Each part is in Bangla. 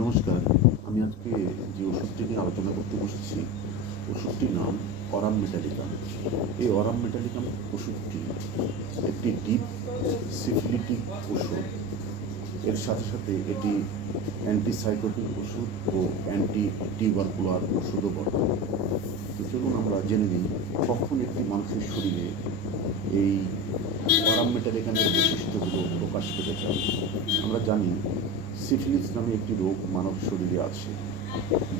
নমস্কার। আমি আজকে যে ওষুধটি নিয়ে আলোচনা করতে বসেছি, ওষুধটির নাম অরাম মেটালিকাম। এই অরাম মেটালিকাম ওষুধটি একটি ডিপ সিফিলিটিক ওষুধ। এর সাথে সাথে এটি অ্যান্টিসাইকোটিক ওষুধ ও অ্যান্টি টিউবারকুলার ওষুধও বটে। তো চলুন আমরা জেনে নিই কখন একটি মানুষের শরীরে এই অরাম মেটালিকামের বৈশিষ্ট্যগুলো প্রকাশ পেতে চায়। আমরা জানি সিফিলিস নামে একটি রোগ মানব শরীরে আছে।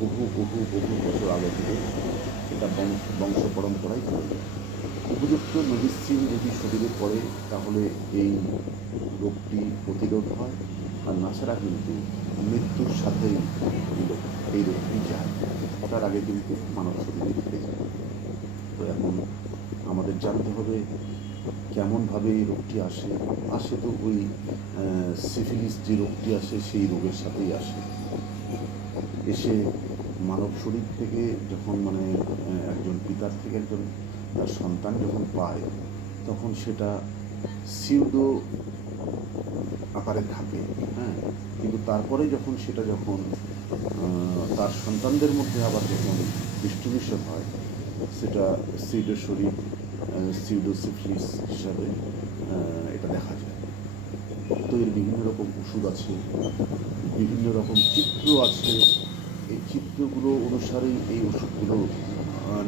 বহু বহু বহু বছর আগে থেকে এটা বংশ পরম্পরায় চলে। উপযুক্ত মেডিসিন যদি শরীরে পড়ে তাহলে এই রোগটি প্রতিরোধ হয়, আর নাছাড়া কিন্তু মৃত্যুর সাথেই এই রোগটি যায়। তার আগে কিন্তু মানব শরীরে ফিরে যায়। তো এখন আমাদের জানতে হবে কেমনভাবে এই রোগটি আসে তো ওই সিফিলিস যে রোগটি আসে সেই রোগের সাথেই আসে। এসে মানব শরীর থেকে যখন একজন পিতার থেকে একজন তার সন্তান যখন পায়, তখন সেটা সিউডো আকারে থাকে, হ্যাঁ। কিন্তু তারপরে যখন তার সন্তানদের মধ্যে আবার যখন ডিস্ট্রিবিউশন হয়, সেটা সিউডোসিফিলিস হিসাবে এটা দেখা যায়। তো এর বিভিন্ন রকম ওষুধ আছে, বিভিন্ন রকম চিত্র আছে। এই চিত্রগুলো অনুসারেই এই ওষুধগুলো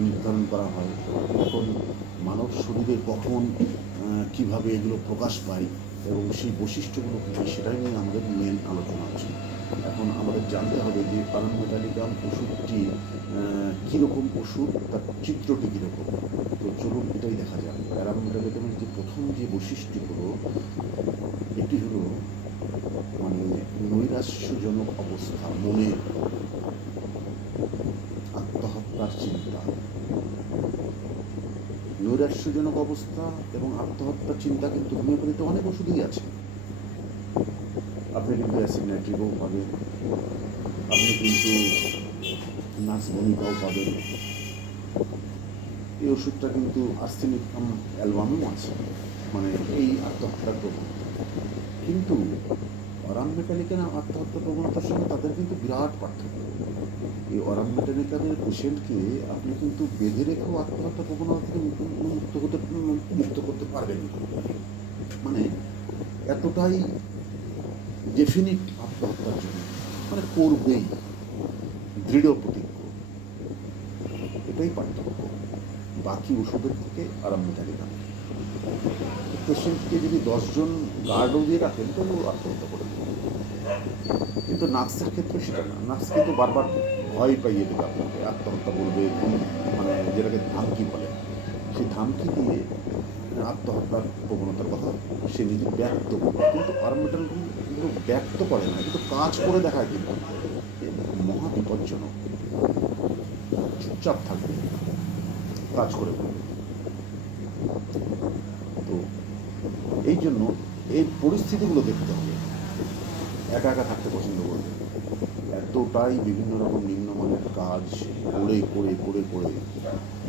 নির্ধারণ করা হয়। এখন মানব শরীরে কখন কীভাবে এগুলো প্রকাশ পায় এবং সেই বৈশিষ্ট্যগুলো কী, সেটাই নিয়ে আমাদের মেন আলোচনা আছে। এখন আমাদের জানতে হবে যে অরাম মেটালিকাম ওষুধটি কীরকম ওষুধ, তার চিত্রটি কীরকম। তো চলুন এটাই দেখা যাক। অরাম মেটালিকামের যে প্রথম যে বৈশিষ্ট্যগুলো, এটি হলো নৈরাশ্যজনক অবস্থা, মনের আত্মহত্যার চিন্তা। নৈরাশ্যজনক অবস্থা এবং আত্মহত্যার চিন্তা কিন্তু হোমিওপ্যাথিতে অনেক ওষুধই আছে। আপনি কিন্তু অ্যাসিড নাইট্রিকও পাবেন, আপনি কিন্তু নাক্স ভূমিকাও পাবেন। এই ওষুধটা কিন্তু আর্সেনিক অ্যালবামও আছে, এই আত্মহত্যার প্রবণতা। কিন্তু অরাম মেটালিকাম আত্মহত্যার প্রবণতার সঙ্গে তাদের কিন্তু বিরাট পার্থক্য। এই অরাম মেটালিকামের পেশেন্টকে আপনি কিন্তু বেঁধে রেখেও আত্মহত্যা প্রবণতা থেকে মুক্ত করতে পারবেন না। এতটাই ডেফিনিট আত্মহত্যার জন্য করবেই, দৃঢ় প্রতিজ্ঞ। এটাই পার্থক্য বাকি ওষুধের থেকে অরাম মেটালিকাম। পেশেন্টকে যদি 10জন গার্ডও দিয়ে রাখেন তবু আত্মহত্যা করে দেবে। কিন্তু নার্সের ক্ষেত্রে সেটা না। নার্স কিন্তু বারবার ভয় পাইয়ে দেবে আপনাকে, আত্মহত্যা বলবে, যেটাকে ধামকি বলে, সেই ধামকি দিয়ে আত্মহত্যার প্রবণতার কথা সে নিজে ব্যক্ত করবে। কিন্তু অরাম মেটালিকাম কিন্তু ব্যক্ত করে না, কিন্তু কাজ করে দেখায়। কিন্তু মহা বিপজ্জনক। চুপচাপ থাকবে, কাজ করে করবে। তো এই জন্য এই পরিস্থিতিগুলো দেখতে হবে। একা একা থাকতে পছন্দ করবে, এতটাই বিভিন্ন রকম নিম্নমানের কাজ করে করে করে করে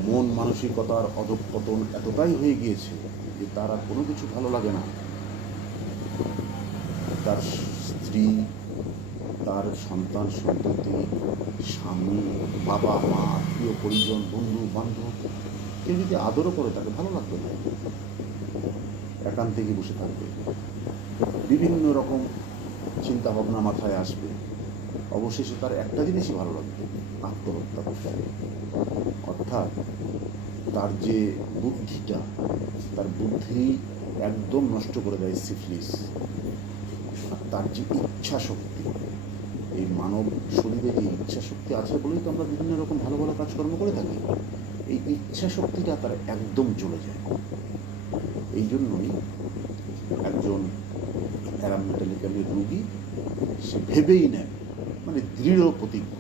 মন মানসিকতার অধঃপতন এতটাই হয়ে গিয়েছে যে তার আর কোনো কিছু ভালো লাগে না। তার স্ত্রী, তার সন্তান সন্ততি, স্বামী, বাবা মা, আত্মীয় পরিজন, বন্ধু বান্ধব, কেউ যদি আদরও করে তাকে ভালো লাগবে না, একান্তে গিয়ে বসে থাকবে। বিভিন্ন রকম চিন্তা ভাবনা মাথায় আসবে। অবশেষে তার একটা জিনিসই ভালো লাগবে, আত্মহত্যা করতে। অর্থাৎ তার যে বুদ্ধিটা, তার বুদ্ধি একদম নষ্ট করে দেয় সিফিলিস। আর তার যে ইচ্ছা শক্তি, এই মানব শরীরে যে ইচ্ছা শক্তি আছে বলেই তো আমরা বিভিন্ন রকম ভালো ভালো কাজকর্ম করে থাকি। এই ইচ্ছা শক্তিটা তার একদম চলে যায়। এই জন্যই একজন অরাম মেটালিকামের রোগী সে ভেবেই নেয়, দৃঢ় প্রতিজ্ঞ,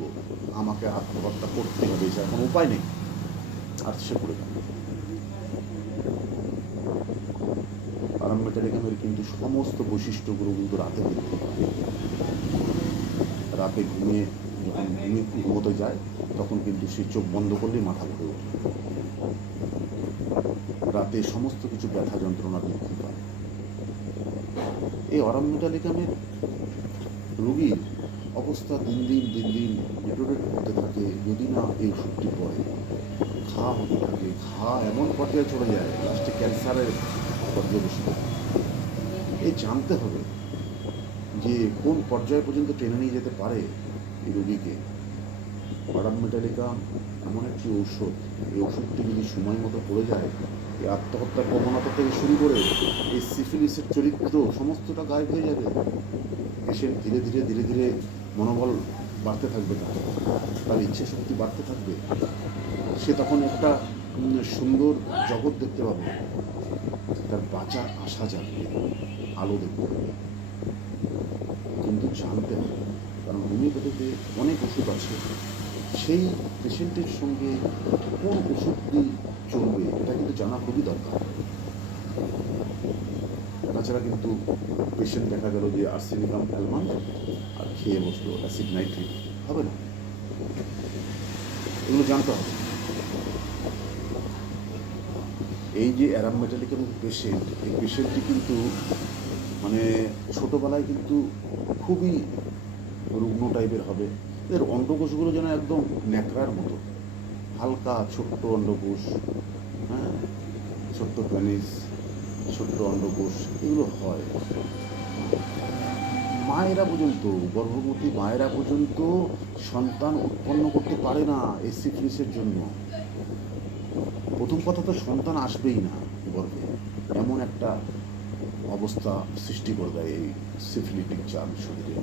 আমাকে আত্মহত্যা করতে হবে, সে এখন উপায় নেই, আর সে করে দেবে। অরাম মেটালিকামের কিন্তু সমস্ত বৈশিষ্ট্যগুলো কিন্তু রাতে দেখতে পাবে। রাতে যখন ঘুমোতে যায় তখন কিন্তু সে চোখ বন্ধ করলেই মাথা ঘুরে ওঠে। রাতে সমস্ত কিছু ব্যথা যন্ত্রণা বৃদ্ধি পায়। এই অরাম মেটালিকামের রোগীর অবস্থা দিন দিন ডিটোরেট করতে থাকে যদি না এই ওষুধটি পড়ে। ঘা হতে থাকে, ঘা এমন পর্যায়ে চলে যায় লাস্টে ক্যান্সারের পর্যায়ে বসে যায়। এই জানতে হবে যে কোন পর্যায় পর্যন্ত টেনে নিয়ে যেতে পারে এই রোগীকে। অরাম মেটালিকা এমন একটি ঔষধ, এই ওষুধটি যদি সময় মতো পড়ে যায়, এই আত্মহত্যার প্রবণতা থেকে শুরু করে এই সিফিলিসের চরিত্র সমস্তটা গায়েব হয়ে যাবে। পেশেন্ট ধীরে ধীরে মনোবল বাড়তে থাকবে, তার ইচ্ছা শক্তি বাড়তে থাকবে। সে তখন একটা সুন্দর জগৎ দেখতে পাবে, তার বাঁচার আশা জাগবে, আলো দেখতে পাবে। কিন্তু জানতে হবে, কারণ হোমিওপ্যাথিতে অনেক ওষুধ আছে, সেই পেশেন্টের সঙ্গে কোন ওষুধটি চলবে এটা কিন্তু জানা খুবই দরকার। তাছাড়া কিন্তু পেশেন্ট দেখা গেল যে আর্সেনিকাম অ্যালমান্ড আর খেয়ে বসলো অ্যাসিড নাইট্রিক, হবে না। এগুলো জানতে হবে। এই যে অ্যারাম মেটালিকার পেশেন্ট, এই পেশেন্টটি কিন্তু মানে ছোটোবেলায় কিন্তু খুবই রুগ্ন টাইপের হবে। এদের অন্ডকোষগুলো যেন একদম ন্যাকড়ার মতো, হালকা ছোট্ট অন্ডকোষ, হ্যাঁ, ছোট্ট প্যানিস, ছোট্ট অন্ডকোষ, এগুলো হয়। মায়েরা পর্যন্ত, গর্ভবতী মায়েরা পর্যন্ত সন্তান উৎপন্ন করতে পারে না এই সিফিলিসের জন্য। প্রথম কথা তো সন্তান আসবেই না গর্ভে, এমন একটা অবস্থা সৃষ্টি করে দেয় এই সিফিলিটিক চার্ম শরীরে।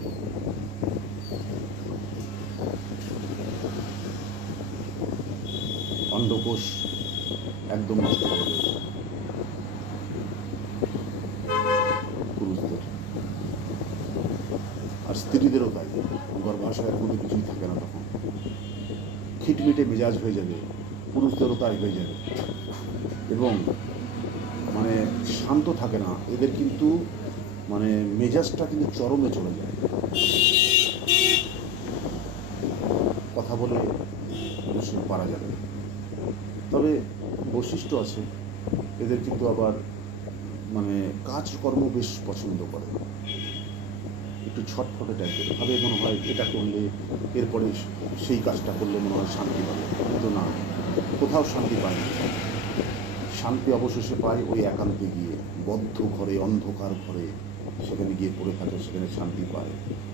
অন্ডকোষ একদম নষ্ট করে দেবে পুরুষদের, আর স্ত্রীদেরও তাই। গর্ভাশয়ের মধ্যে কিছুই থাকে না, তখন খিটমিটে মেজাজ হয়ে যাবে, পুরুষদেরও তাই হয়ে যাবে, এবং মানে শান্ত থাকে না এদের, কিন্তু মানে মেজাজটা কিন্তু চরমে চলে যায়। কথা বলে অবশ্য পারা যাবে, তবে বৈশিষ্ট্য আছে এদের, কিন্তু আবার মানে কাজকর্ম বেশ পছন্দ করে, একটু ছটফটে টাইপের ভাবে, মনে হয় এটা করলে এরপরে সেই কাজটা করলে মনে হয় শান্তি পাবে, কিন্তু না, কোথাও শান্তি পায় না। শান্তি অবশেষে পায় ওই একান্তে গিয়ে, বদ্ধ ঘরে, অন্ধকার ঘরে, সেখানে গিয়ে পড়ে থাকে, সেখানে শান্তি পায়,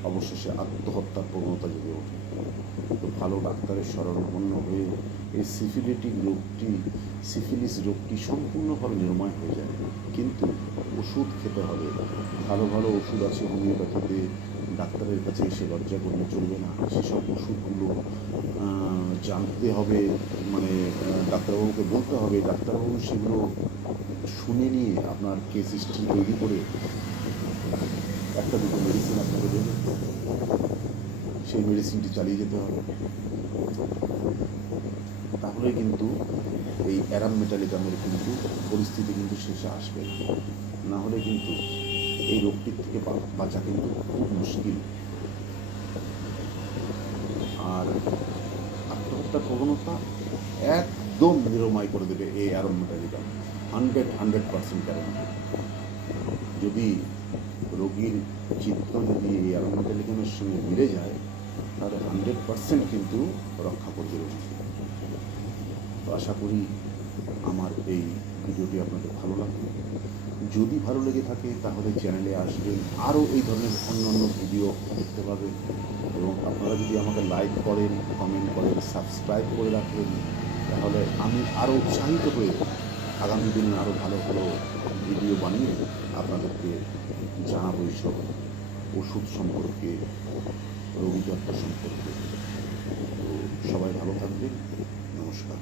অবশেষে আত্মহত্যার প্রবণতা জেগে ওঠে। তো ভালো ডাক্তারের শরণাপন্ন হয়ে এই সিফিলিস রোগটি সম্পূর্ণভাবে নিরাময় হয়ে যায়। কিন্তু ওষুধ খেতে হবে, ভালো ভালো ওষুধ আছে হোমিওপ্যাথিতে, ডাক্তারের কাছে এসে লজ্জা করলে চলবে না। সেসব ওষুধগুলো জানতে হবে, মানে ডাক্তারবাবুকে বলতে হবে, ডাক্তারবাবু সেগুলো শুনে নিয়ে আপনার কেস হিস্ট্রি তৈরি করে একটা দুটো মেডিসিন আপনাকে দেবে, সেই মেডিসিনটি চালিয়ে যেতে হবে। তাহলে কিন্তু এই অ্যারাম মেটালিকামের কিন্তু পরিস্থিতি কিন্তু শেষে আসবে, না হলে কিন্তু এই রোগটির থেকে বাঁচা কিন্তু খুব মুশকিল। আর আত্মহত্যার প্রবণতা একদম নিরাময় করে দেবে এই অ্যারাম মেটালিকাম, 100% গ্যারান্টি। যদি রোগীর চিত্ত যদি এই অ্যারাম মেটালিকামের সঙ্গে মিলে যায়, তাহলে 100% কিন্তু রক্ষা করতে রোগী। তো আশা করি আমার এই ভিডিওটি আপনাদের ভালো লাগবে। যদি ভালো লেগে থাকে তাহলে চ্যানেলে আসবেন, আরও এই ধরনের অন্যান্য ভিডিও দেখতে পাবেন, এবং আপনারা যদি আমাকে লাইক করেন, কমেন্ট করেন, সাবস্ক্রাইব করে রাখবেন, তাহলে আমি আরও উৎসাহিত হয়ে আগামী দিনে আরও ভালো ভালো ভিডিও বানিয়ে আপনাদেরকে জানাবো এইসব ওষুধ সম্পর্কে, রোগীতত্ত্ব সম্পর্কে। তো সবাই ভালো থাকবেন, নমস্কার।